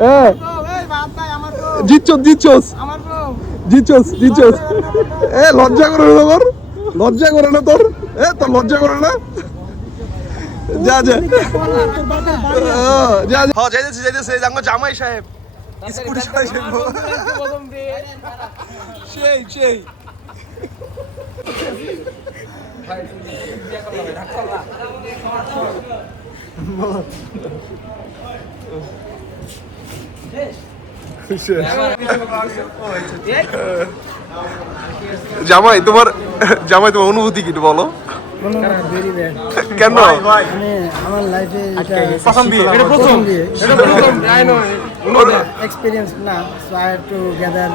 হ্যাঁ জিতছস এ লজ্জা করে না তোর লজ্জা করে না তোর তোর লজ্জা করে না যা যা যা হ্যাঁ যাইতেছে জামাই সাহেব স্কুটি চালাইছে সেই জামাই তোমার অনুভূতি কি বলো? কেন? আমার লাইফে প্রথম বিয়ে experience now, so I have to gather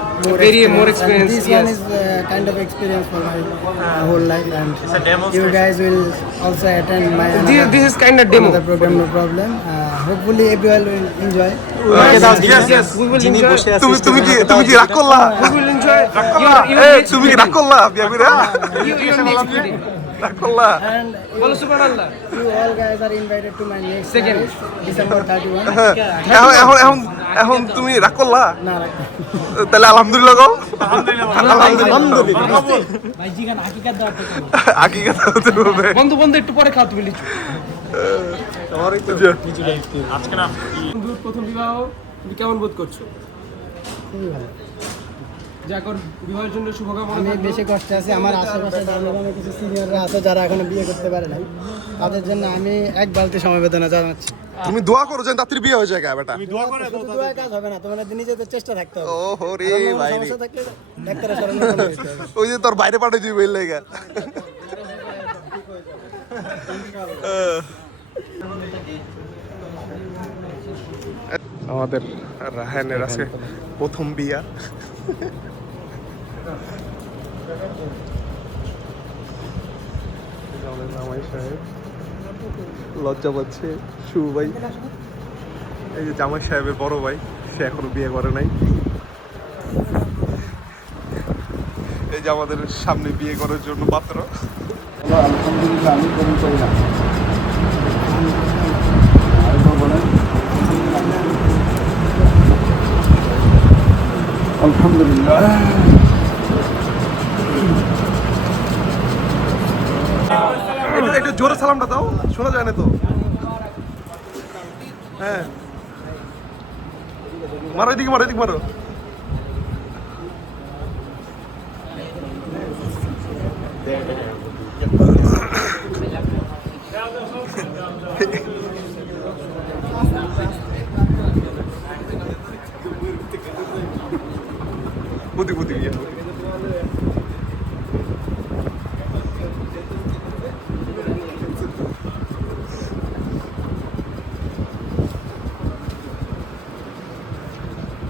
more experience. This one is kind of experience for my whole life, and you guys will also attend my this is kind of demo program, no problem. Hopefully everyone will enjoy. Yes, we will enjoy. তুমি কি রাগ করলা? We will enjoy. তুমি কি রাগ করলা বিয়াবিরা? You রাগ করলা? And বলো সুবহানাল্লাহ। you all guys are invited to my next marriage, December 31. এখন তুমি রাগ করলা? না, তাহলে আলহামদুলিল্লাহ গো। আকিকা হতে হবে। বন্ধু একটু পরে খাও তুমি লিচু। আজকে না বন্ধুর প্রথম বিবাহ, তুমি কেমন বোধ করছো? খুবই ভালো। যাকর বিবাহের জন্য শুভকামনা। আমি বেশি কষ্টে আছি, আমার আশেপাশে দাঁড়িয়ে কিছু সিনিয়ররা আছে যারা এখনো বিয়ে করতে পারে না, তাদের জন্য আমি এক বালতি সমবেদনা জানাচ্ছি। তুমি দোয়া করো যেন তাড়াতাড়ি বিয়ে হয়ে যায় বেটা। দোয়া কাজ হবে না, তোমাদের নিজেদের চেষ্টা থাকতে হবে। ওহো রে ভাই, সমস্যা থাকলে ডাক্তারের শরণাপন্ন হতে হবে। ওই যে তোর বাইরে পাঠিয়ে দিবি এই লাগা। আমাদের রাহানের আছে প্রথম বিয়া। জামাই সাহেব লজ্জা পাচ্ছে শুভ ভাই, এই যে জামাই সাহেবের বড় ভাই, সে এখনো বিয়ে করে নাই। এই যে আমাদের সামনে বিয়ে করার জন্য পাত্র। আলহামদুলিল্লাহ, আমি কবুল করি না। আলহামদুলিল্লাহ। একটু জোরে সালামটা দাও, শোনা যায় না তো। হ্যাঁ মারো এদিকে মারো। বুদ্ধি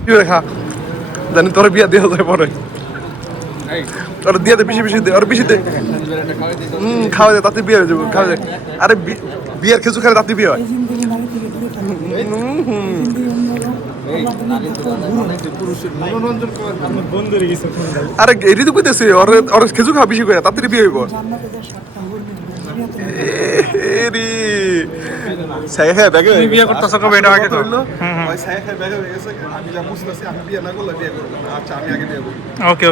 কি রেখা জানি তোর বিয়া দেওয়া যায় পরে, তোর দিয়ে দে বেশি দে, আর বেশি দে। খাওয়া দে, তাতে বিয়ে হয়ে যাবো। খাওয়া দে, আরে বিয়ের কিছু খেলে তাতে বিয়ে হয়। আরে এটি তো কইতেছে ওর খেজু খাওয়া বেশি করে তাড়াতাড়ি বিয়ে হইব। বিয়ে করতেছ কবে এটা আগে তো? ওকে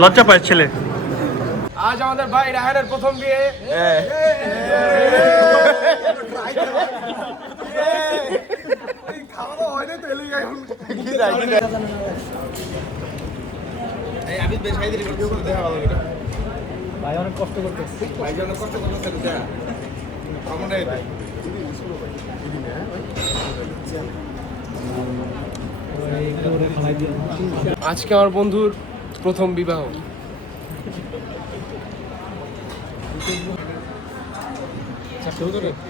লজ্জা পায় ছেলে। আজ আমাদের ভাই রাহানের প্রথম বিয়ে। ভাই অনেক কষ্ট করতেছে। আজকে আমার বন্ধুর প্রথম বিবাহ।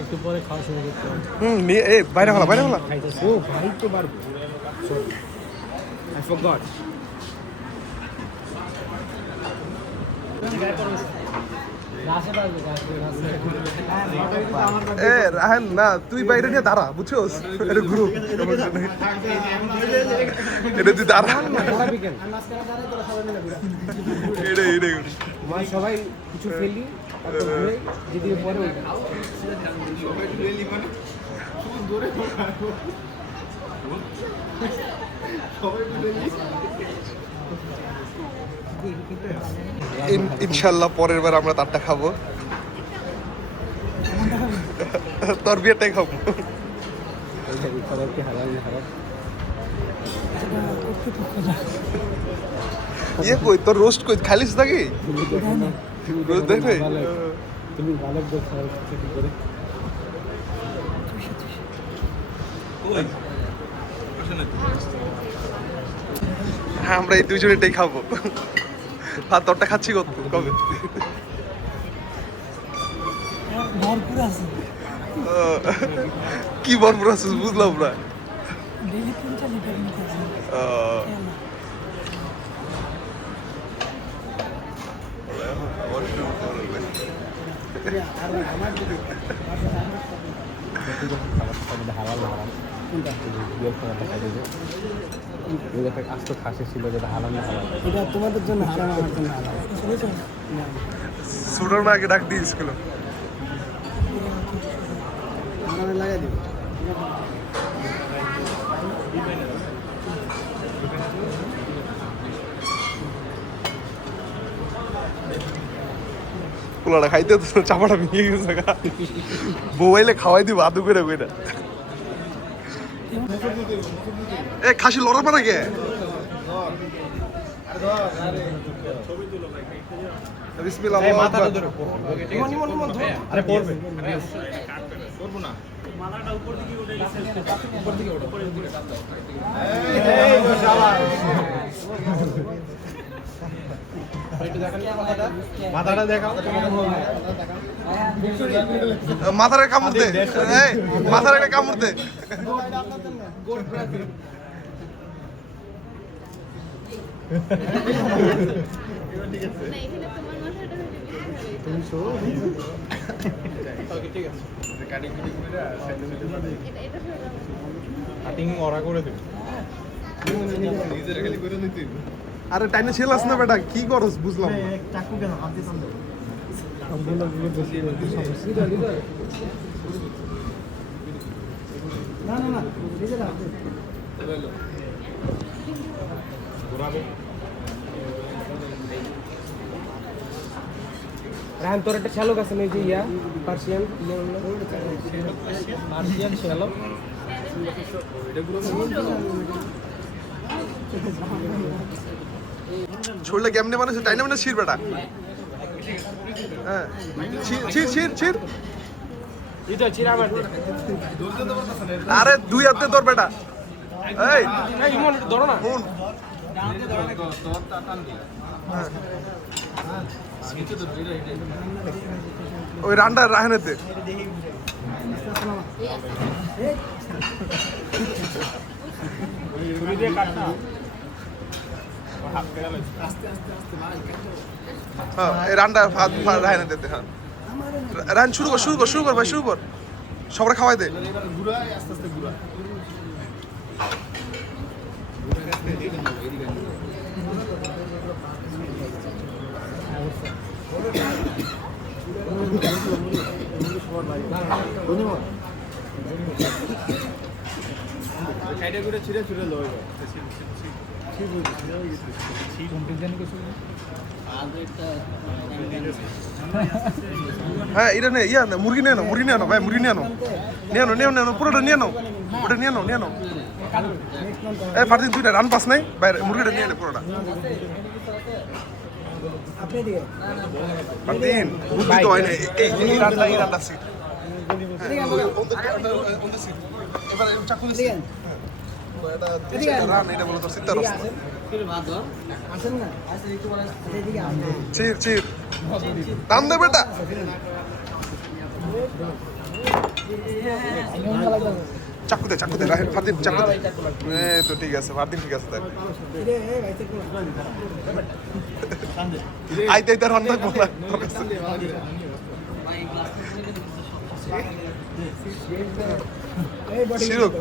একটু পরে খাওয়া শুরু করতে হবে। বাইরে হলা ও ভাই তো পারবো। I forgot. রাহান না, তুই বাইরে নিয়ে দাঁড়া, বুঝছোস? এটা গ্রুপ, এটা তুই দাঁড়া। আমরা সবাই কিছু ফেলি তারপর ঘুরে যেদিকে পরে ওই ইনশাল্লাহ পরের বার আমরা তারটা খাবো, তোর বিয়েরটাই খাবো। ইয়ে কই তোর রোস্ট কই খালিস নাকি? রোস্ট দেখ নাই? তুমি ভালো বলছো কি করে হ্যাঁ আমরা এই দুজনে এটাই খাবো। আর তোরটা খাচ্ছি কবে? ভরপুর আছে কি ভরপুর আছে বুঝলাম না। ডেইলি 3-4 লিটার নিতেছি আস্ত খাসি ছিল যেটা হালাল না হালাল এটা তোমাদের জন্য হারাম, আমার জন্য হারাম। শুনেছো? সুডার না আগে ডাক দিয়ে স্কুলে। হারামে লাগাই দিবে। পোলাটা খাইতে তো চাপাটা ভেঙে গেছে গা। বউয়াইলে খাওয়াই দিব আদু করে কইরা। এ খাসি লড়া পারে কে? বিসমিল্লাহ আল্লাহু আকবার। আরে পড়বে মাথাটা দেখাও, মাথার কামড় দে, মাথার একটা কামড় দে। আরে টাইনে ছেলাস না বেটা, কি করস বুঝলাম না। না না না, নিজে রাখ। রাহান তোর একটা শ্যালক আছে না, এই যে ইয়া পার্সিয়ান পার্সিয়ান শ্যালক ছড়লে কেমনে মানে টাইনে মানে ছিড় বেটা। হ্যাঁ ছিড় ছিড় ছিড়। এটা চিরা মারতে আরে দুই হাতে তোর বেটা। এই এই মন ধরো না ফোন ওই রান্ডা রাহানেতে ছুরি দিয়ে কাটনা হ্যাঁ এই রান্ডা ভাত রাহানেতে। হ্যাঁ রান শুরু কর শুরু কর শুরু কর ভাই শুরু কর, সবাই খাওয়াই দে। হ্যাঁ এটা নে ইয়া না মুরগি নিয়ে নাও, মুরগি নিয়ে নাও ভাই, মুরগি নিয়ে নাও, নিয়ে নাও নিয়ে নাও পুরোটা নিয়ে নাও, ওটা নিয়ে নাও নিয়ে নাও। এই ফারদিন তুই রান পাস নাই বাইরে, মুরগিটা নিয়ে নে পুরোটা। আপনি দিকে ফারদিন বুদ্ধি তো হয় না, এই রানটা সিট। এবার চাকু দিছি এটা রান, এটা বলে তোর সিটটা রাস্তা। আসেন না, এদিকে আসেন। চির চির টান দে বেটা। চাকুতে চাকুতে রাহেন ফারদিন চাকুতে। এই তো ঠিক আছে ফারদিন ঠিক আছে তাই। আইতে আইতে রান্না বলা শিরক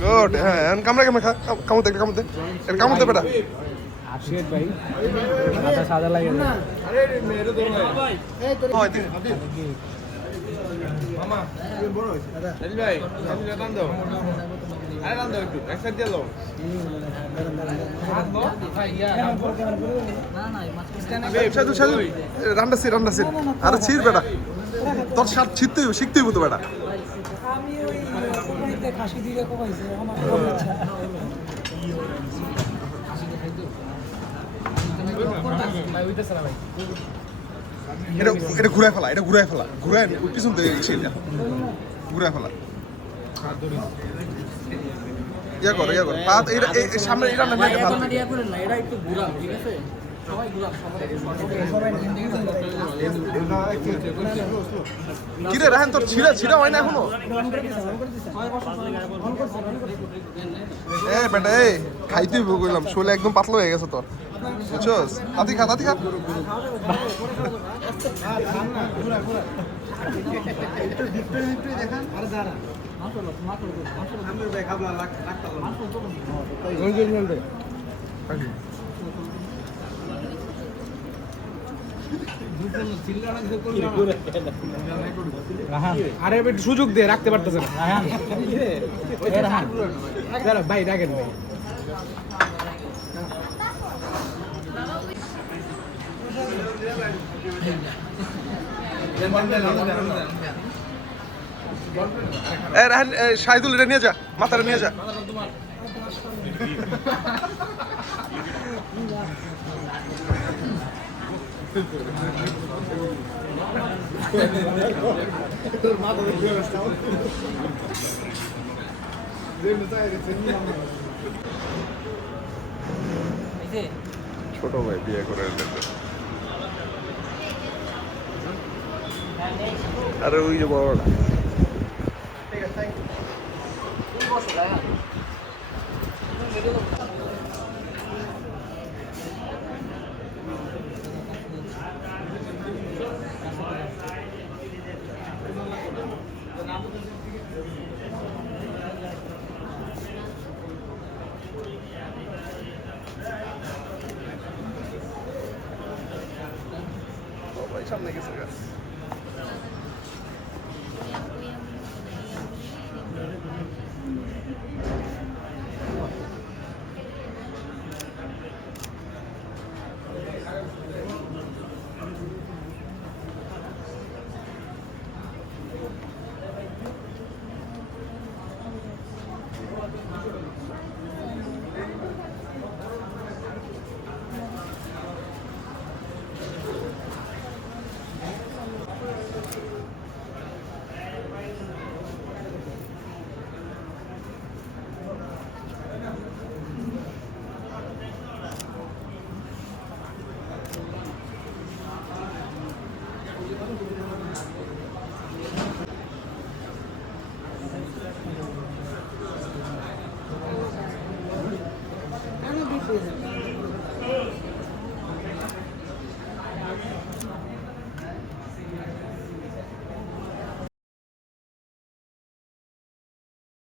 গুড হ্যাঁ এখন কামড়া কামড়া খা কামড়তে কামড়তে এটা কামড়তে বেটা আশিয়াত ভাই মাথা সাদা লাগে না আরে মেরে দো ভাই এই তোর মামা তুমি বড় হইছে দাদা ভাই আমি রান দাও আরে রান দাও একটু এক সাইড দিয়ে দাও সাধু সাধু রান্না সি আরে ছিড় বেটা তোর সাথ ছিড়তেই শিখতেই হতো বেটা আমি ওই খাসি দিয়ে কমাইছে আমার এটা ঘুরায় ফেলা ঘুরায় পিছন থেকে ঘুরায় ফেলা ইয়া করো পাত এই সামনে এটা না এটা একটু ঘুরা ঠিক আছে সবাই ঘুরা কিরে রাহেন তোর ছিড়া হয় না এখনো এ বেটা এই খাইতেই কইলাম শোলে একদম পাতলা হয়ে গেছে তোর বুঝছস তাতি খা আরে একটু সুযোগ দে রাখতে পারতেছে না ভাই রাখেন ভাই এ রাহেন শাহিদুল এটা নিয়ে যা মাথাটা নিয়ে যা ছোট ভাই বিয়ে করে আরে ওই যে বড়টা সামনে গেছে গাছ Ano dito?